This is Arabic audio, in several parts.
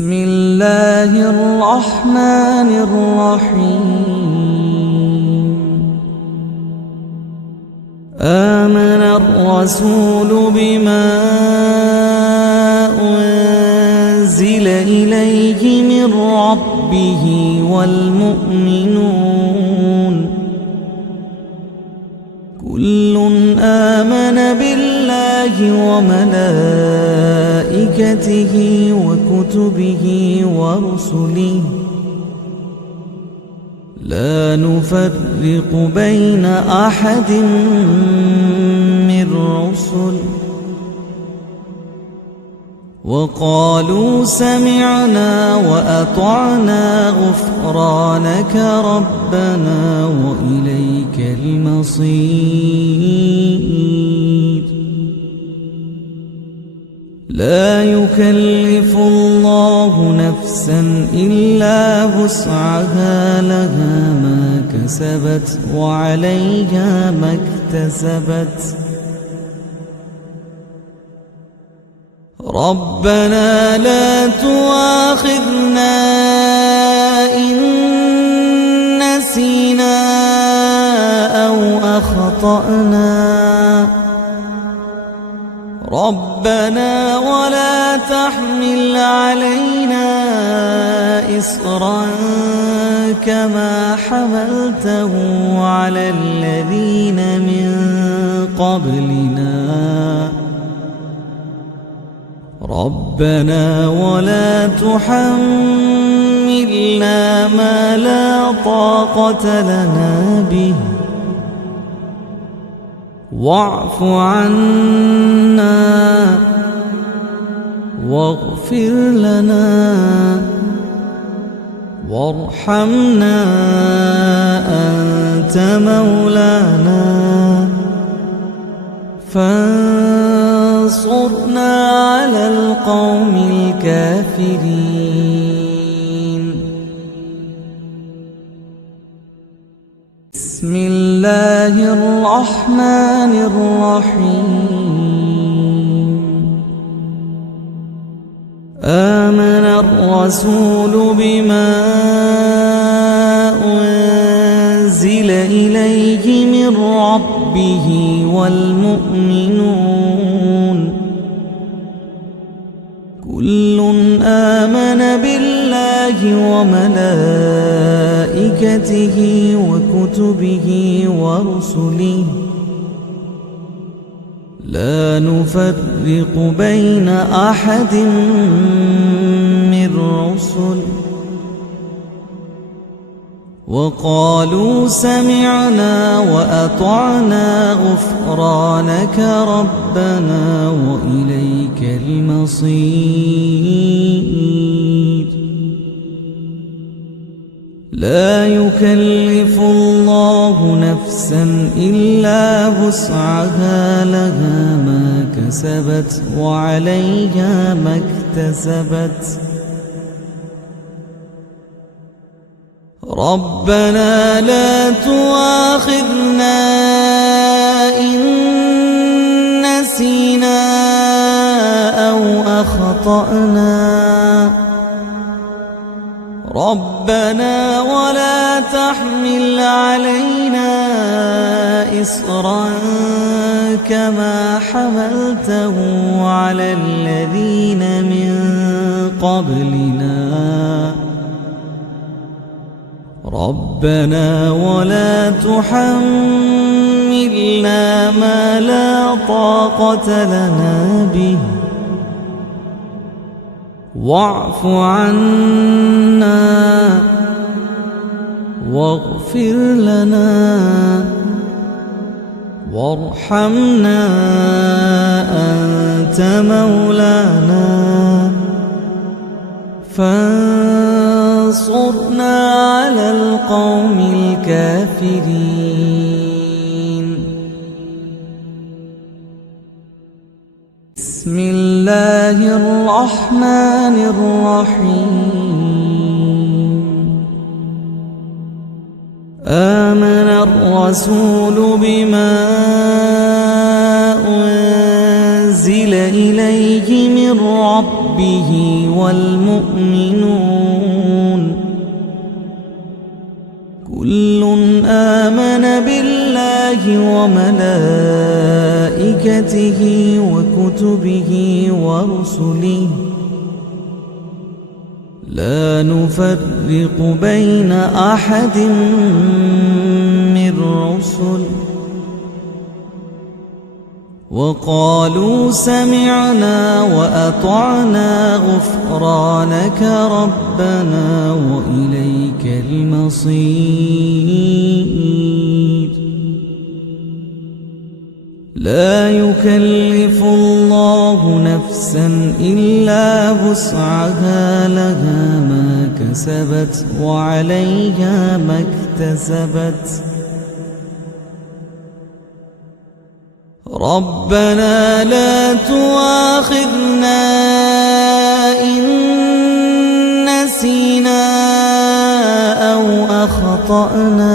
بسم الله الرحمن الرحيم. آمن الرسول بما أنزل إليه من ربه والمؤمنون كل آمن بالله وملائكته وكتبه ورسله لا نفرق بين أحد من رسله وقالوا سمعنا وأطعنا غفرانك ربنا وإليك المصير. لا يكلف الله نفسا إلا وسعها لها ما كسبت وعليها ما اكتسبت. ربنا لا تؤاخذنا إن نسينا أو أخطأنا ربنا ولا تحمل علينا إصرا كما حملته على الذين من قبلنا ربنا ولا تحملنا ما لا طاقة لنا به واعف عنا واغفر لنا وارحمنا أنت مولانا فانصرنا على القوم الكافرين. بسم الله الرحمن الرحيم. آمن الرسول بما أنزل إليه من ربه والمؤمنون كل آمن بالله وملائكته وكتبه ورسله لا نفرق بين أحد من رسله وقالوا سمعنا وأطعنا غفرانك ربنا وإليك المصير. لا يكلف الله نفسا إلا وسعها لها ما كسبت وعليها ما اكتسبت. ربنا لا تؤاخذنا إن نسينا أو أخطأنا ربنا ولا تحمل علينا إصرا كما حملته على الذين من قبلنا ربنا ولا تحملنا ما لا طاقة لنا به واعف عنا واغفر لنا وارحمنا أنت مولانا فانصرنا على القوم الكافرين. بسم الله الرحمن الرحيم. آمن الرسول بما أنزل إليه من ربه ربه والمؤمنون كل آمن بالله وملائكته وكتبه ورسله لا نفرق بين أحد من رسله وقالوا سمعنا وأطعنا غفرانك ربنا وإليك المصير لا يكلف الله نفسا إلا وسعها لها ما كسبت وعليها ما اكتسبت ربنا لا تؤاخذنا إن نسينا أو أخطأنا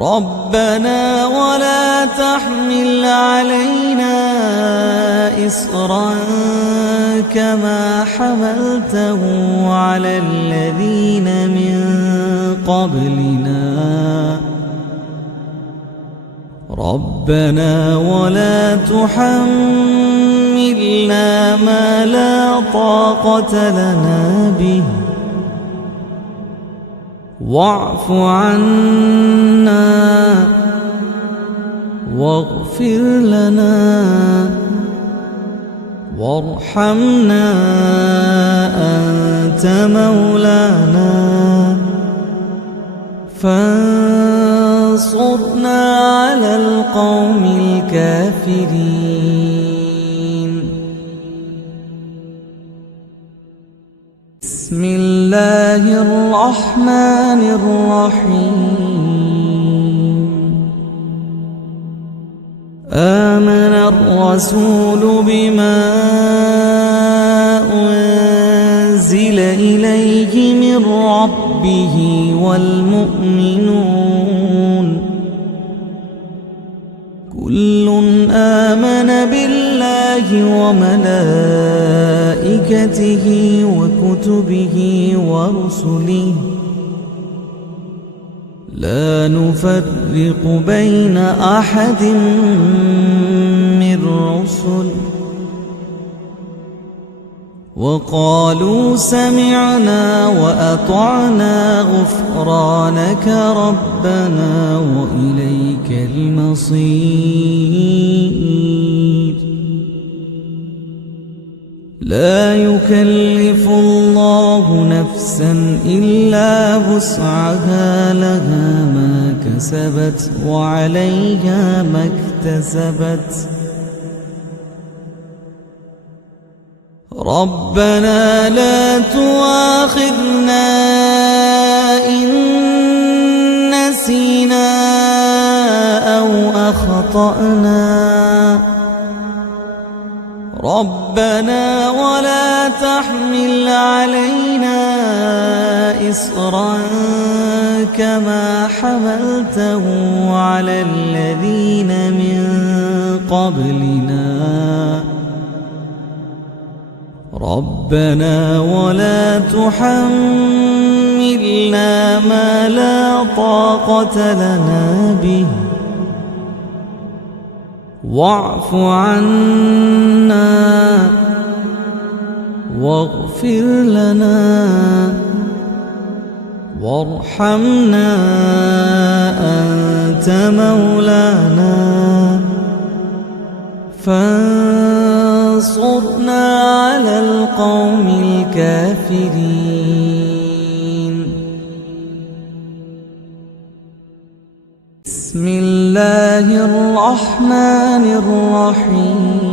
ربنا ولا تحمل علينا إصرا كما حملته على الذين من قبلنا ربنا ولا تحملنا ما لا طاقة لنا به واعف عنا واغفر لنا وارحمنا أنت مولانا فانصرنا على القوم الكافرين بسم الله الرحمن الرحيم آمن الرسول بما أنزل إليه من ربه والمؤمنون كل آمن بالله وملائكته وكتبه ورسله لا نفرق بين أحد من رسله وقالوا سمعنا وأطعنا غفرانك ربنا وإليك المصير لا يكلف الله نفسا إلا وسعها لها ما كسبت وعليها ما اكتسبت ربنا لا تؤاخذنا إن نسينا أو أخطأنا ربنا ولا تحمل علينا إصرا كما حملته على الذين من قبلنا ربنا ولا تحملنا ما لا طاقة لنا به واعف عنا واغفر لنا وارحمنا أنت مولانا فانصرنا على القوم الكافرين بسم الله الرحمن الرحيم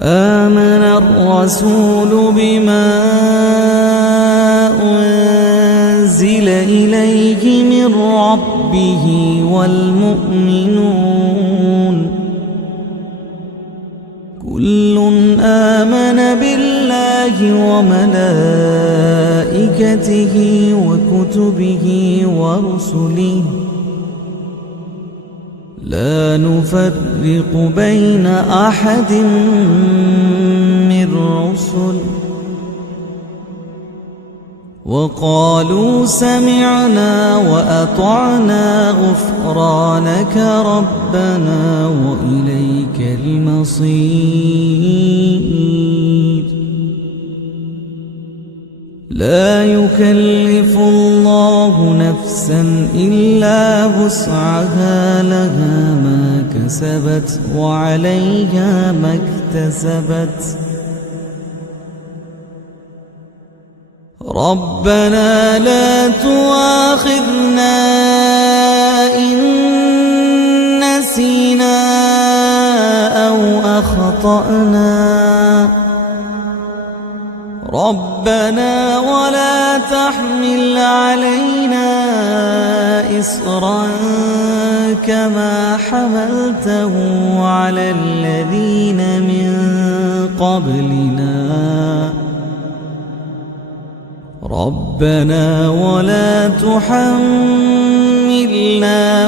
آمن الرسول بما أنزل إليه من ربه والمؤمنون كل آمن بالله وملائكته وكتبه ورسله لا نفرق بين أحد من رسل وقالوا سمعنا وأطعنا غفرانك ربنا وإليك المصير. لا يكلف الله نفسا إلا وسعها، لها ما كسبت وعليها ما اكتسبت. ربنا لا تؤاخذنا إن نسينا أو أخطأنا، ربنا ولا تحمل علينا إصرا كما حملته على الذين من قبلنا، ربنا ولا تحملنا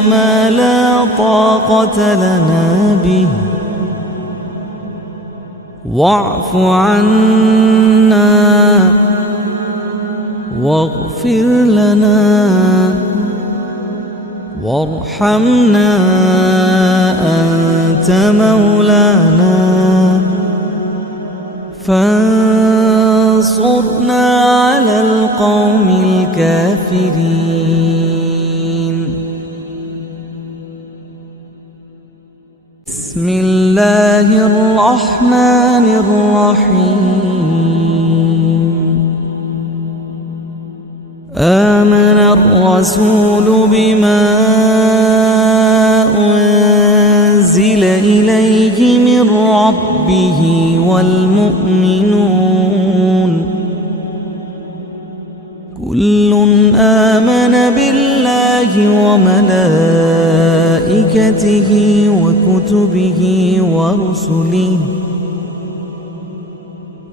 ما لا طاقة لنا به، واعف عنا واغفر لنا وارحمنا أنت مولانا فانصرنا على القوم الكافرين. بسم الله الرحمن الرحيم. آمن الرسول بما أنزل إليه من ربه والمؤمنون كل آمن بالله وملائكته وكتبه ورسله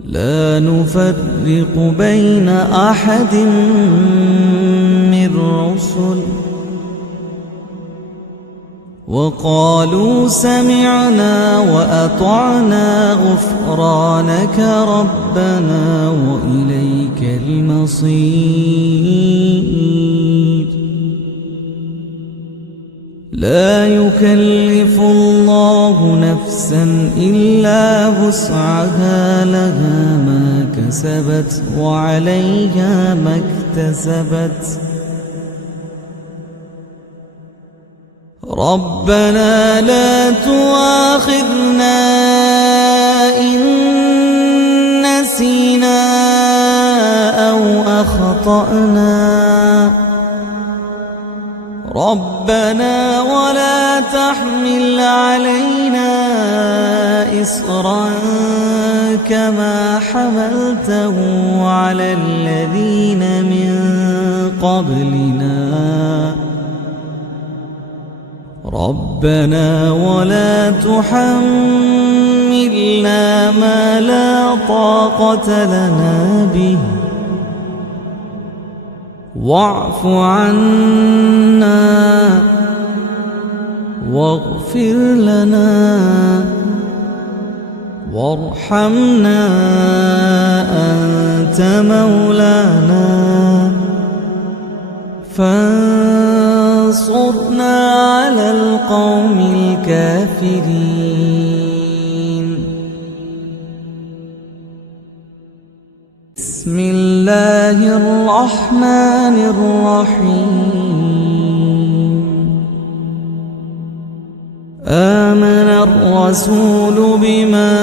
لا نفرق بين أحد من رسل وقالوا سمعنا وأطعنا غفرانك ربنا وإليك المصير. لا يكلف الله نفسا إلا وسعها، لها ما كسبت وعليها ما اكتسبت. ربنا لا تؤاخذنا إن نسينا أو أخطأنا، ربنا ولا تحمل علينا إصرا كما حملته على الذين من قبلنا، ربنا ولا تحملنا ما لا طاقة لنا به، واعف عنا واغفر لنا وارحمنا أنت مولانا فانصرنا على القوم الكافرين. بسم الله الرحمن الرحيم. آمن الرسول بما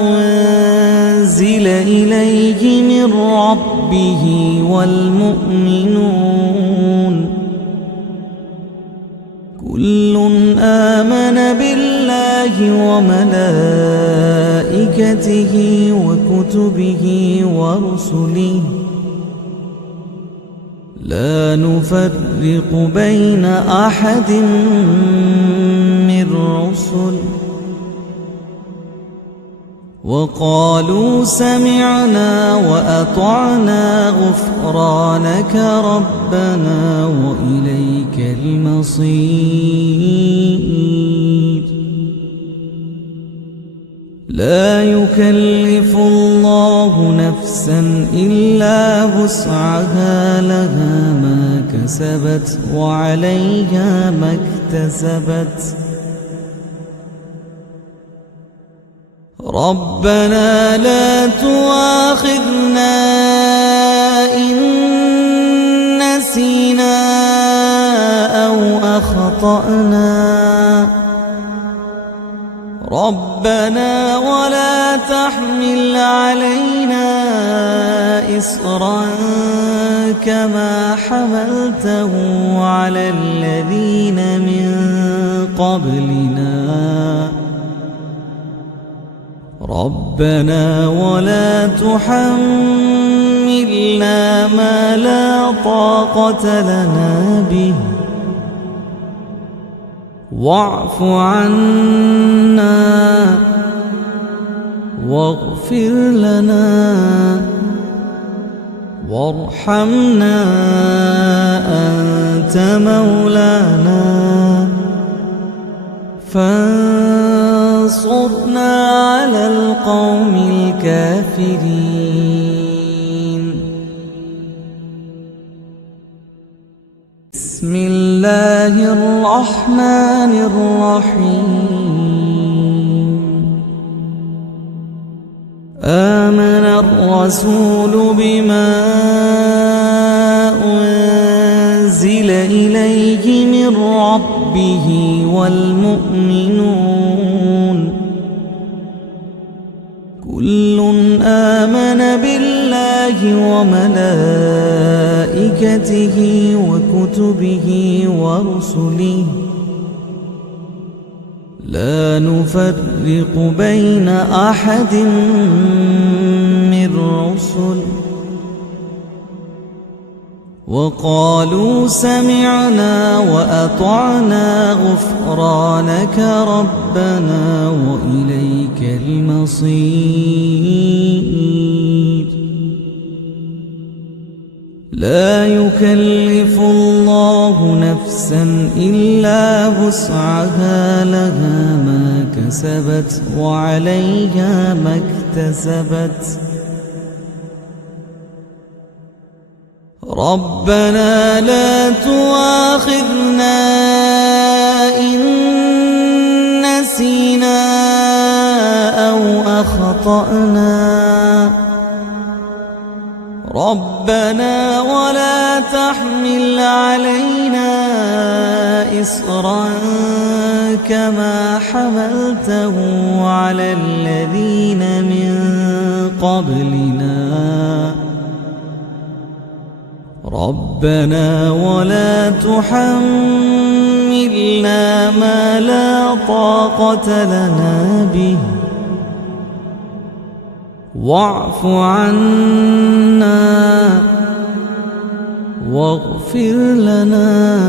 أنزل إليه من ربه والمؤمنون كل آمن بالله وملائكته وكتبه ورسله لا نفرق بين أحد من رسل وقالوا سمعنا وأطعنا غفرانك ربنا وإليك المصير. لا يكلف الله نفسا إلا وسعها، لها ما كسبت وعليها ما اكتسبت. ربنا لا تؤاخذنا إن نسينا أو أخطأنا، ربنا ولا تحمل علينا إصرا كما حملته على الذين من قبلنا، ربنا ولا تحملنا ما لا طاقة لنا به، واعف عنا واغفر لنا وارحمنا، أنت مولانا فانصرنا على القوم الكافرين. بسم الله الرحمن الرحيم. آمن الرسول بما أنزل إليه من ربه والمؤمنون كل آمن بالله وملائكته وكتبه ورسله لا نفرق بين أحد من رسله، وقالوا سمعنا وأطعنا غفرانك ربنا وإليك المصير. لا يكلف الله نفسا إلا وسعها، لها ما كسبت وعليها ما اكتسبت. ربنا لا تؤاخذنا إن نسينا أو أخطأنا، ربنا ولا تحمل علينا إصرا كما حملته على الذين من قبلنا، ربنا ولا تحملنا ما لا طاقة لنا به، واعف عنا واغفر لنا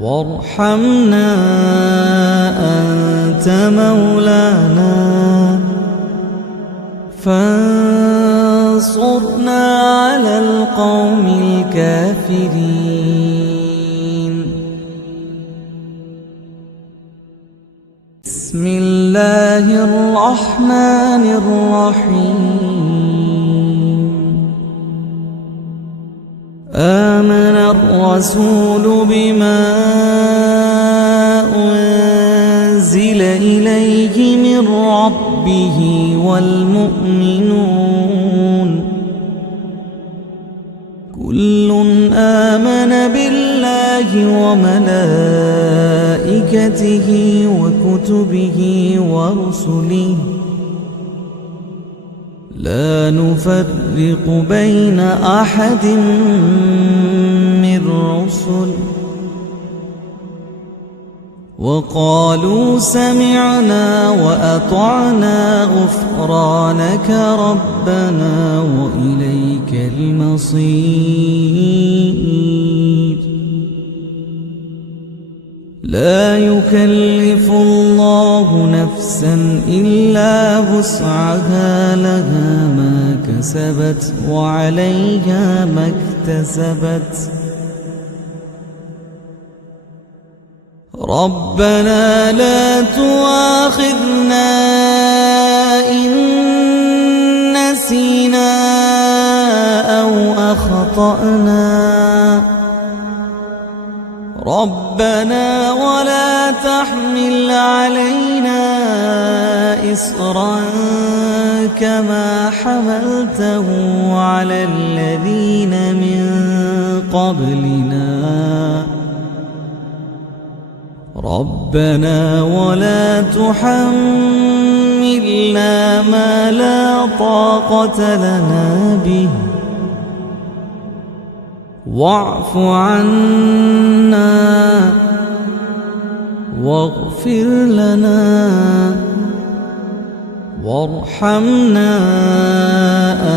وارحمنا، أنت مولانا فانصرنا على القوم الكافرين. بسم الله الرحمن الرحيم. آمن الرسول بما أنزل إليه من ربه والمؤمنون كل آمن بالله وملائكته وكتبه ورسله لا نفرق بين أحد من رسله، وقالوا سمعنا وأطعنا غفرانك ربنا وإليك المصير. لا يكلف الله نفسا إلا وسعها، لها ما كسبت وعليها ما اكتسبت. ربنا لا تؤاخذنا إن نسينا أو أخطأنا، ربنا ولا تحمل علينا إصرا كما حملته على الذين من قبلنا، ربنا ولا تحملنا ما لا طاقة لنا به، واعف عنا واغفر لنا وارحمنا،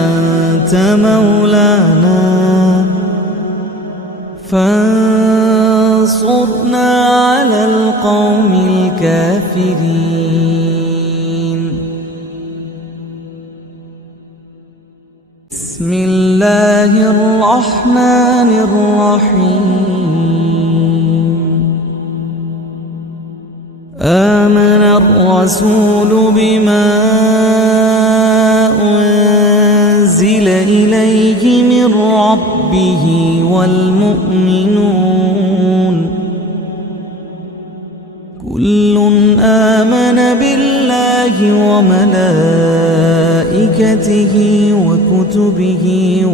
أنت مولانا فانصرنا على القوم الكافرين. بسم الله الرحمن الرحيم. آمن الرسول بما أنزل إليه من ربه والمؤمنون كل آمن بالله وملائكته وكتبه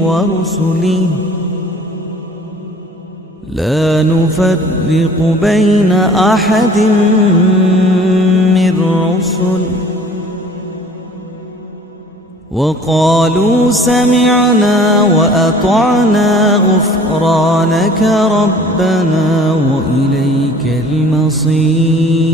ورسله لا نفرق بين أحد من رسله وقالوا سمعنا وأطعنا غفرانك ربنا وإليك المصير.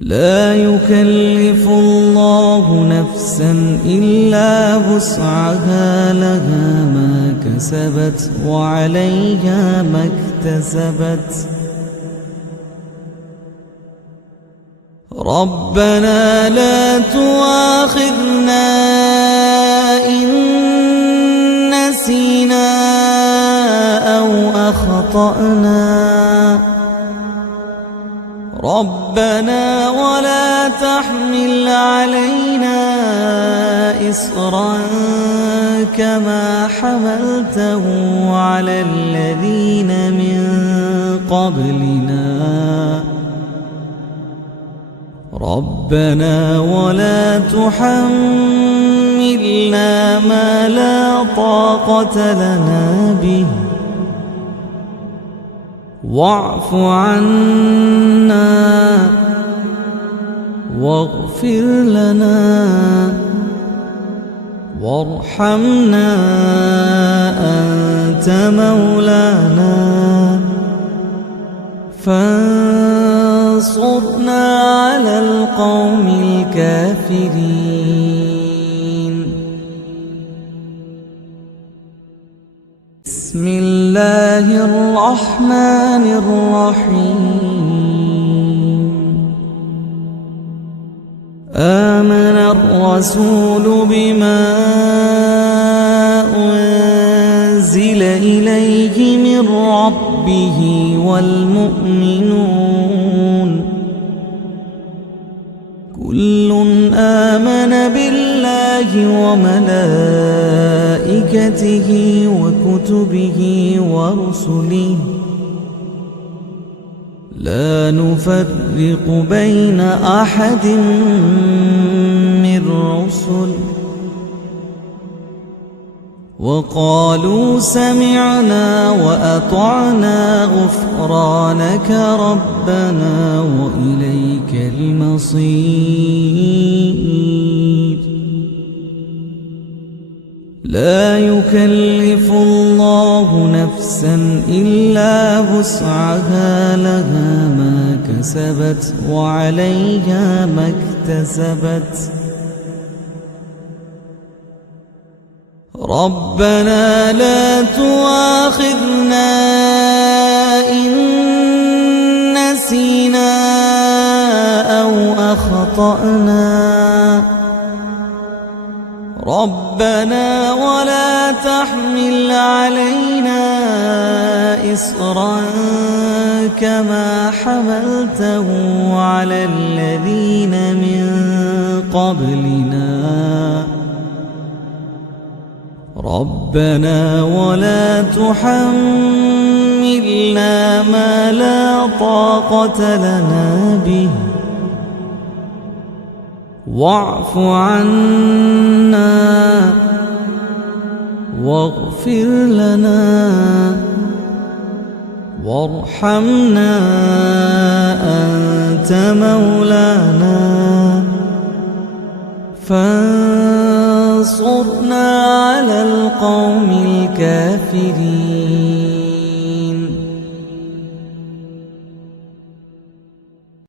لا يكلف الله نفسا إلا وسعها، لها ما كسبت وعليها ما اكتسبت. ربنا لا تؤاخذنا إن نسينا أو أخطأنا، ربنا ولا تحمل علينا إصرا كما حملته على الذين من قبلنا، ربنا ولا تحملنا ما لا طاقة لنا به، واعف عنا واغفر لنا وارحمنا، أنت مولانا فانصرنا على القوم الكافرين. بسم الله الرحمن الرحيم. آمن الرسول بما أنزل إليه من ربه والمؤمنون كل آمن بالله وملائكته وكتبه ورسله لا نفرق بين أحد من رسله وقالوا سمعنا وأطعنا غفرانك ربنا وإليك المصير. لا يكلف الله نفسا إلا وسعها، لها ما كسبت وعليها ما اكتسبت. ربنا لا تؤاخذنا إن نسينا أو أخطأنا ربنا ولا تحمل علينا إصرا كما حملته على الذين من قبلنا ربنا ولا تحملنا ما لا طاقة لنا به واعف عنا واغفر لنا وارحمنا أنت مولانا فانصرنا على القوم الكافرين.